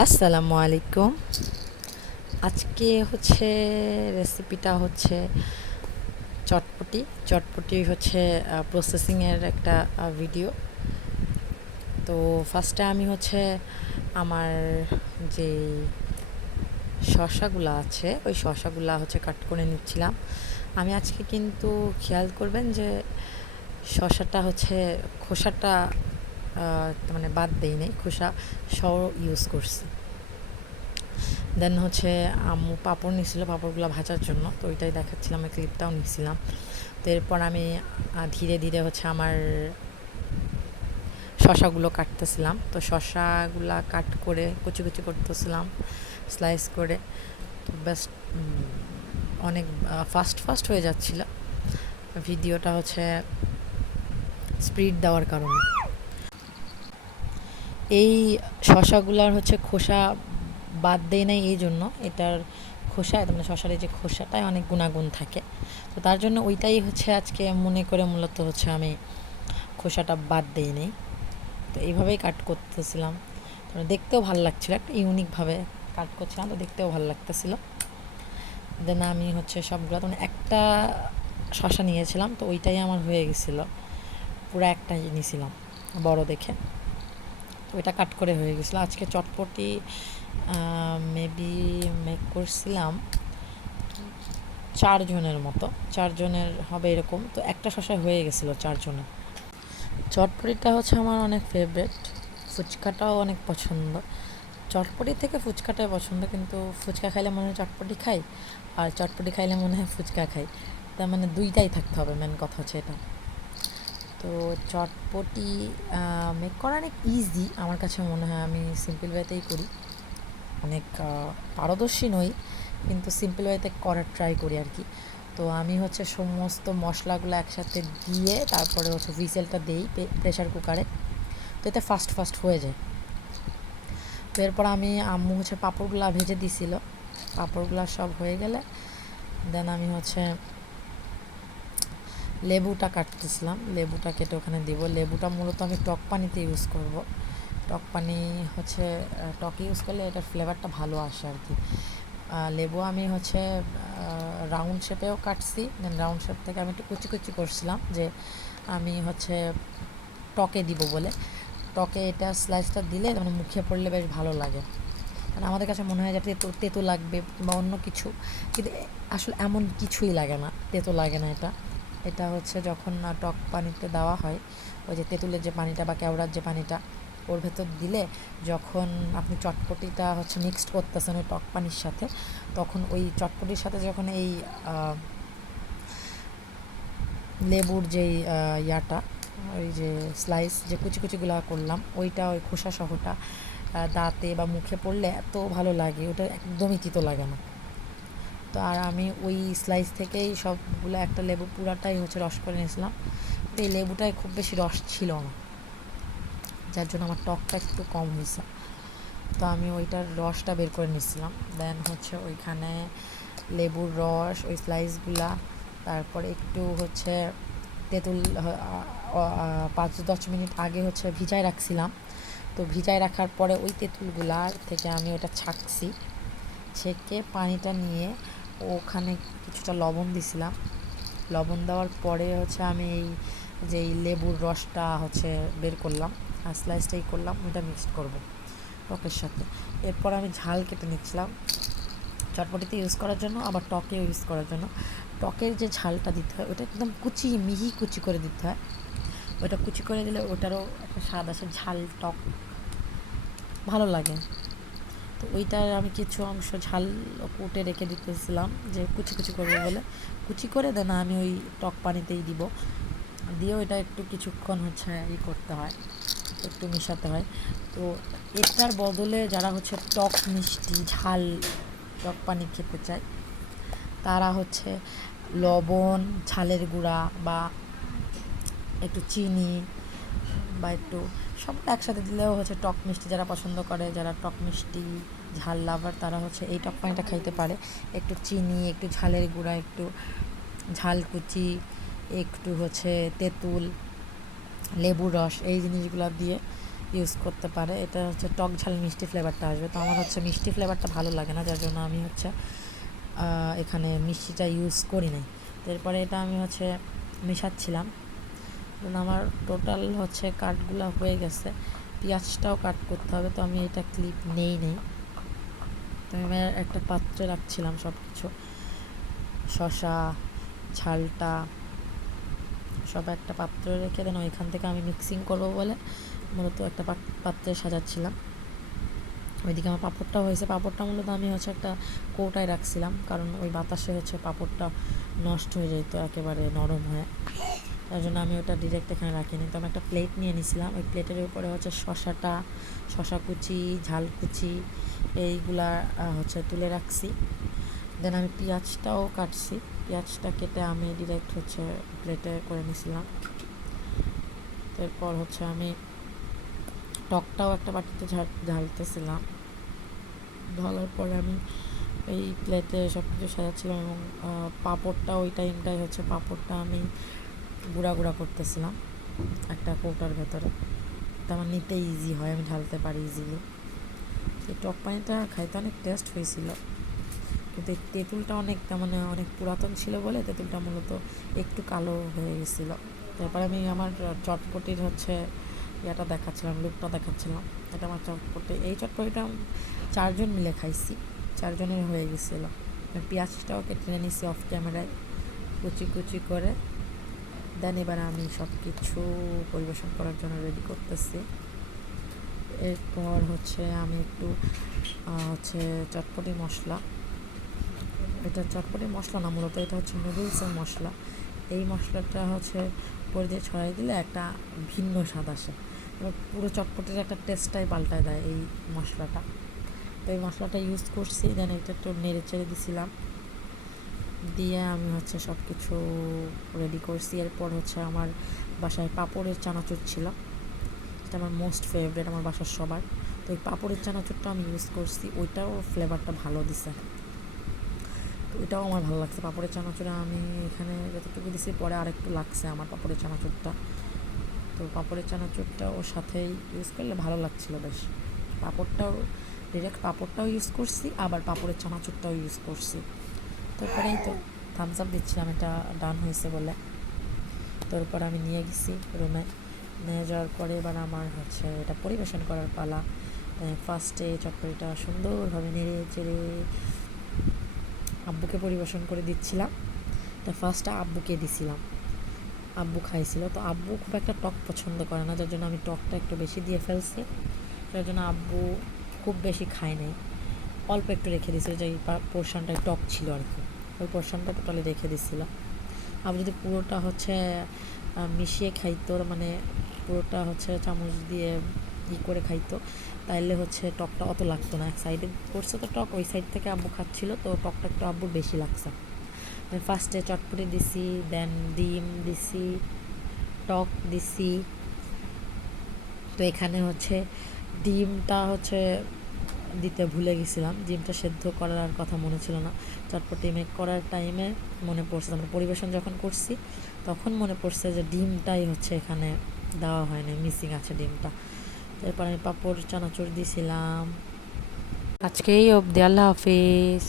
আসসালামু আলাইকুম। আজকে হচ্ছে রেসিপিটা হচ্ছে চটপটি। চটপটি হচ্ছে প্রসেসিংয়ের একটা ভিডিও। তো ফার্স্টে আমি হচ্ছে আমার যে শসাগুলা আছে ওই শসাগুলা হচ্ছে কাট করে নিচ্ছিলাম। আমি আজকে কিন্তু খেয়াল করবেন যে শসাটা হচ্ছে খোসাটা মানে বাদ দেই নাই, খোসা সহ ইউজ করছি। দেন হচ্ছে আম্মু পাঁপড় নিছিল পাঁপড়গুলো ভাজার জন্য, তো ওইটাই দেখাচ্ছিলাম, ওই ক্লিপটাও নিছিলাম। তো এরপর আমি ধীরে ধীরে হচ্ছে আমার শসাগুলো কাটতেছিলাম। তো শসাগুলা কাট করে কুচি কুচি করতেছিলাম স্লাইস করে। তো বেস্ট অনেক ফাস্ট ফাস্ট হয়ে যাচ্ছিল ভিডিওটা হচ্ছে স্পিড দেওয়ার কারণে। এই শসাগুলার হচ্ছে খোসা বাদ দেয় নাই এই জন্য, এটার খোসায় মানে শসার এই যে খোসাটায় অনেক গুণাগুণ থাকে। তো তার জন্য ওইটাই হচ্ছে আজকে মনে করে মূলত হচ্ছে আমি খোসাটা বাদ দেই নাই। তো এইভাবেই কাট করতেছিলাম। তো দেখতেও ভালো লাগছিলো, একটা ইউনিকভাবে কাট করছিলাম, তো দেখতেও ভালো লাগতেছিলো। দেন আমি হচ্ছে সবগুলো মানে একটা শসা নিয়েছিলাম, তো ওইটাই আমার হয়ে গেছিলো। পুরো একটাই নিয়েছিলাম বড় দেখে, তো ওইটা কাট করে হয়ে গেছিলো। আজকে চটপটি মেবি মেক করছিলাম 4 জনের মতো, 4 জনের হবে এরকম। তো একটা শসা হয়ে গেছিলো 4 জনের। চটপটিটা হচ্ছে আমার অনেক ফেভারিট, ফুচকাটাও অনেক পছন্দ। চটপটি থেকে ফুচকাটাই পছন্দ, কিন্তু ফুচকা খাইলে মনে হয় চটপটি খাই, আর চটপটি খাইলে মনে হয় ফুচকা খাই। তার মানে দুইটাই থাকতে হবে, মেন কথা হচ্ছে এটা। তো চটপটি মেক করা অনেক ইজি আমার কাছে মনে হয়। আমি সিম্পল ওয়েতেই করি, অনেক পারদর্শী নই, কিন্তু সিম্পল ওয়েতে করার ট্রাই করি আর কি। তো আমি হচ্ছে সমস্ত মশলাগুলো একসাথে দিয়ে তারপরে হচ্ছে হুইসেলটা দিই প্রেশার কুকারে, তো এতে ফাস্ট ফাস্ট হয়ে যায়। তো এরপর আম্মু হচ্ছে পাঁপড়গুলো ভেজে দিছিল, পাঁপড়গুলো সব হয়ে গেলে দেন আমি হচ্ছে লেবুটা কাটতেছিলাম, লেবুটা কেটে ওখানে দিব। লেবুটা মূলত আমি টক পানিতে ইউজ করব। টক পানি হচ্ছে টক ইউজ করলে এটার ফ্লেভারটা ভালো আসে আর কি। লেবু আমি হচ্ছে রাউন্ড শেপেও কাটছি, দেন রাউন্ড শেপ থেকে আমি একটু কুচি কুচি করছিলাম যে আমি হচ্ছে টকে দিব বলে। টকে এটা স্লাইসটা দিলে মানে মুখে পড়লে বেশ ভালো লাগে। মানে আমাদের কাছে মনে হয় যে তেতো তেতো লাগবে বা অন্য কিছু, কিন্তু আসলে এমন কিছুই লাগে না, তেতো লাগে না এটা। এটা হচ্ছে যখন টক পানিতে দেওয়া হয়, ওই যে তেঁতুলের যে পানিটা বা কেওড়ার যে পানিটা ওর ভেতর দিলে, যখন আপনি চটপটিটা হচ্ছে মিক্সড করতেছেন ওই টক পানির সাথে, তখন ওই চটপটির সাথে যখন এই লেবুর যেই ইয়াটা, ওই যে স্লাইস যে কুচি কুচিগুলো করলাম ওইটা, ওই খোসা সহটা দাঁতে বা মুখে পড়লে এত ভালো লাগে, ওটা একদমই তিতো লাগে না। তো আর আমি ওই স্লাইস থেকেই সবগুলো একটা লেবু পুরাটাই হচ্ছে রস করে নিয়েছিলাম। তো এই লেবুটায় খুব বেশি রস ছিল না, যার জন্য আমার টকটা একটু কম হয়েছে। তো আমি ওইটার রসটা বের করে নিয়েছিলাম। দেন হচ্ছে ওইখানে লেবুর রস, ওই স্লাইসগুলা, তারপরে একটু হচ্ছে তেঁতুল 5-10 মিনিট আগে হচ্ছে ভিজায় রাখছিলাম। তো ভিজায় রাখার পরে ওই তেঁতুলগুলা থেকে আমি ওটা ছাঁকছি, ছেঁকে পানিটা নিয়ে ওখানে কিছুটা লবণ দিছিলাম। লবণ দেওয়ার পরে হচ্ছে আমি এই যে লেবুর রসটা হচ্ছে বের করলাম আর স্লাইসটাই করলাম, ওইটা মিক্সড করব টকের সাথে। এরপর আমি ঝাল কেটে নিচ্ছিলাম চটপটিতে ইউজ করার জন্য, আবার টকে ইউজ করার জন্য। টকের যে ঝালটা দিতে হয় ওটা একদম কুচি মিহি কুচি করে দিতে হয়, ওটা কুচি করে দিলে ওটারও একটা স্বাদ আসে, ঝাল টক ভালো লাগে। তো ওইটার আমি কিছু অংশ ঝাল কুটে রেখে দিতেছিলাম যে কুচি কুচি করবো বলে। কুচি করে দেন আমি ওই টক পানিতেই দিব, দিয়ে ওইটা একটু কিছুক্ষণ হচ্ছে করতে হয়, একটু মেশাতে হয়। তো এটার বদলে যারা হচ্ছে টক মিষ্টি ঝাল টক পানি খেতে চায়, তারা হচ্ছে লবণ, ঝালের গুঁড়া বা একটু চিনি বা একটু সবটা একসাথে দিলেও হচ্ছে টক মিষ্টি যারা পছন্দ করে, যারা টক মিষ্টি ঝাল লাভার, তারা হচ্ছে এই টক পানিটা খাইতে পারে। একটু চিনি, একটু ঝালের গুঁড়া, একটু ঝাল কুচি, একটু হচ্ছে তেঁতুল, লেবুর রস, এই জিনিসগুলো দিয়ে ইউজ করতে পারে। এটা হচ্ছে টক ঝাল মিষ্টি ফ্লেভারটা আসবে, তো আমার হচ্ছে মিষ্টি ফ্লেভারটা ভালো লাগে না, যার জন্য আমি হচ্ছে এখানে মিষ্টিটা ইউজ করি নাই। তো এরপরে এটা আমি হচ্ছে মেশাচ্ছিলাম। আমার টোটাল হচ্ছে কাটগুলো হয়ে গেছে, পেঁয়াজটাও কাট করতে হবে, তো আমি এটা ক্লিপ নেই। তো আমি একটা পাত্রে রাখছিলাম সব কিছু, শসা, ঝালটা সব একটা পাত্রে রেখে দেন ওইখান থেকে আমি মিক্সিং করবো বলে মূলত একটা পাত্রে সাজাচ্ছিলাম। ওইদিকে আমার পাঁপড়টাও হয়েছে। পাঁপড়টা মূলত আমি হচ্ছে একটা কৌটায় রাখছিলাম, কারণ ওই বাতাসে হচ্ছে পাঁপড়টা নষ্ট হয়ে যেত একেবারে নরম হয়ে, তার জন্য আমি ওটা ডিরেক্ট এখানে রাখিনি। তো আমি একটা প্লেট নিয়ে নিয়েছিলাম, ওই প্লেটের উপরে হচ্ছে শসা কুচি, ঝাল কুচি এইগুলা হচ্ছে তুলে রাখছি। দেন আমি পেঁয়াজটাও কাটছি, পেঁয়াজটা কেটে আমি ডিরেক্ট হচ্ছে প্লেটে করে নিয়েছিলাম। এরপর হচ্ছে আমি টকটাও একটা বাটিতে ঢালতেছিলাম। ঢালার পরে আমি এই প্লেটে সব কিছু সাজাচ্ছিলাম, এবং পাঁপড়টা ওই টাইমটাই হচ্ছে পাঁপড়টা আমি গুঁড়া করতেছিলাম একটা কৌটার ভেতরে, তো আমার নিতে ইজি হয়, আমি ঢালতে পারি ইজিলি। এই টক পানিটা খাইতে অনেক টেস্ট হয়েছিল, কিন্তু এই তেঁতুলটা অনেক পুরাতন ছিল বলে তেঁতুলটা মূলত একটু কালো হয়ে গেছিলো। তারপরে আমি আমার চটপটির হচ্ছে ইয়েটা দেখাচ্ছিলাম, লুকটা দেখাচ্ছিলাম। এটা আমার চটপটি, এই চটপটিটা 4 জন মিলে খাইছি, 4 জনের হয়ে গেছিলো। পেঁয়াজটাও কেটে নিয়েছি অফ ক্যামেরায় কুচি করে। দেন এবার আমি সব কিছু পরিবেশন করার জন্য রেডি করতেছি। এরপর হচ্ছে আমি একটু হচ্ছে চটপটি মশলা, এটা চটপটি মশলা না, মূলত এটা হচ্ছে নুডলসের মশলা। এই মশলাটা হচ্ছে উপর দিয়ে ছড়াই দিলে একটা ভিন্ন স্বাদ আসে, এবার পুরো চটপটির একটা টেস্টটাই পাল্টায় দেয় এই মশলাটা। তো এই মশলাটা ইউজ করছি। দেন এটা একটু নেড়ে চেড়ে দিছিলাম, দিয়ে আমি হচ্ছে সব কিছু রেডি করছি। এরপর হচ্ছে আমার বাসায় পাঁপড়ের চানাচুর ছিল, এটা আমার মোস্ট ফেভারিট আমার বাসার সবার। তো এই পাঁপড়ের চানাচুরটা আমি ইউজ করছি, ওইটাও ফ্লেভারটা ভালো দিছে, তো এটাও আমার ভালো লাগছে। পাঁপড়ের চানাচুরে আমি এখানে যতটুকু দিছি, পরে আরেকটু লাগছে আমার পাঁপড়ের চানাচুরটা। তো পাঁপড়ের চানাচুরটা ওর সাথেই ইউজ করলে ভালো লাগছিলো বেশ। পাঁপড়টাও ইউজ করছি, আবার পাঁপড়ের চানাচুরটাও ইউজ করছি। তারপরেই তো থামস আপ দিচ্ছিলাম এটা ডান হয়েছে বলে। তারপর আমি নিয়ে গেছি রুমে, নিয়ে যাওয়ার পরে এবার আমার হচ্ছে এটা পরিবেশন করার পালা। ফার্স্টে চটপটিটা সুন্দরভাবে নেড়ে চেড়ে আব্বুকে পরিবেশন করে দিচ্ছিলাম। তা ফার্স্টে আব্বুকে দিছিলাম, আব্বু খাইছিল। তো আব্বু খুব একটা টক পছন্দ করে না, যার জন্য আমি টকটা একটু বেশি দিয়ে ফেলছি, যার জন্য আব্বু খুব বেশি খায় নাই, অল্প একটু রেখে দিয়েছিল, যে পোর্শনটাই টক ছিল আর কি, ওই পোর্শনটা টোটালি রেখে দিচ্ছিলাম। আবার যদি পুরোটা হচ্ছে মিশিয়ে খাইতো, মানে পুরোটা হচ্ছে চামচ দিয়ে করে খাইতো, তাইলে হচ্ছে টকটা অত লাগতো না। এক সাইডে পড়ছে তো টক, ওই সাইড থেকে আব্বু খাচ্ছিল, তো টকটা একটু আব্বুর বেশি লাগছে। ফার্স্টে চটপটি দিছি, দেন ডিম দিছি, টক দিছি। তো এখানে হচ্ছে ডিমটা হচ্ছে দিতে ভুলে গেছিলাম, ডিমটা সেদ্ধ করার কথা মনে ছিল না। চটপটি মেক করার টাইমে মনে পড়ছে, আমরা পরিবেশন যখন করছি তখন মনে পড়ছে যে ডিমটাই হচ্ছে এখানে দেওয়া হয় না, মিসিং আছে ডিমটা। তারপর আমি পাঁপড় চানাচুর দিয়েছিলাম। আজকেই অবধি, আল্লাহ হাফিজ।